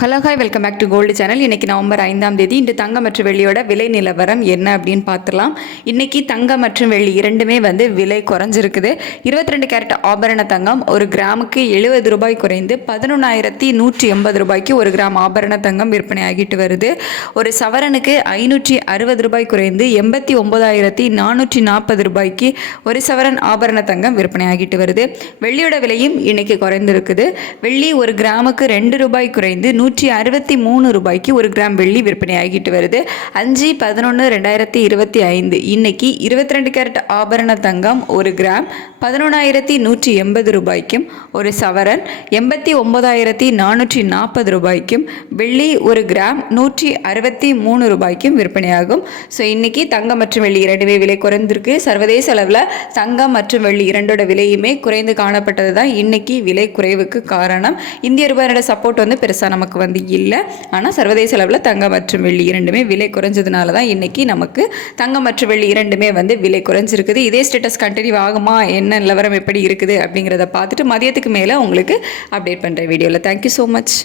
Hello hi welcome back to gold channel. இன்றைக்கி November 5ஆம் தேதி. இன்று தங்கம் மற்றும் வெள்ளியோட விலை நிலவரம் என்ன அப்படின்னு பார்த்துலாம். இன்றைக்கி தங்கம் மற்றும் வெள்ளி இரண்டுமே விலை குறைஞ்சிருக்குது. 22 கேரட் ஆபரண தங்கம் ஒரு கிராமுக்கு 70 ரூபாய் குறைந்து 11,180 ரூபாய்க்கு ஒரு கிராம் ஆபரண தங்கம் விற்பனை ஆகிட்டு வருது. ஒரு சவரனுக்கு 560 ரூபாய் குறைந்து 89,440 ரூபாய்க்கு ஒரு சவரன் ஆபரண தங்கம் விற்பனை ஆகிட்டு வருது. வெள்ளியோட விலையும் இன்னைக்கு குறைந்திருக்குது. வெள்ளி ஒரு கிராமுக்கு 2 ரூபாய் குறைந்து 163 ரூபாய்க்கு ஒரு கிராம் வெள்ளி விற்பனை ஆகிட்டு வருது. 5/11/2025 இன்னைக்கு 22 கேரட் ஆபரண தங்கம் ஒரு கிராம் 11,180 ரூபாய்க்கும் ஒரு சவரன் 89,440 ரூபாய்க்கும் வெள்ளி ஒரு கிராம் 163 ரூபாய்க்கும் விற்பனையாகும். ஸோ இன்னைக்கு தங்கம் மற்றும் வெள்ளி இரண்டுமே விலை குறைந்திருக்கு. சர்வதேச அளவில் தங்கம் மற்றும் வெள்ளி இரண்டோட விலையுமே குறைந்து காணப்பட்டது தான் இன்னைக்கு விலை குறைவுக்கு காரணம். இந்திய ரூபாயோட சப்போர்ட் பெருசாக நமக்கு இல்லை. ஆனால் சர்வதேச அளவில் தங்கம் மற்றும் வெள்ளி இரண்டுமே விலை குறைஞ்சதுனால தான் இன்னைக்கு நமக்கு தங்கம் மற்றும் வெள்ளி இரண்டுமே விலை குறைஞ்சிருக்குது. இதே ஸ்டேட்டஸ் கண்டினியூ ஆகுமா, என்ன நிலவரம் எப்படி இருக்குது அப்படிங்கிறத பார்த்துட்டு மதியத்துக்கு மேலே உங்களுக்கு அப்டேட் பண்ணுற வீடியோவில். Thank you so much.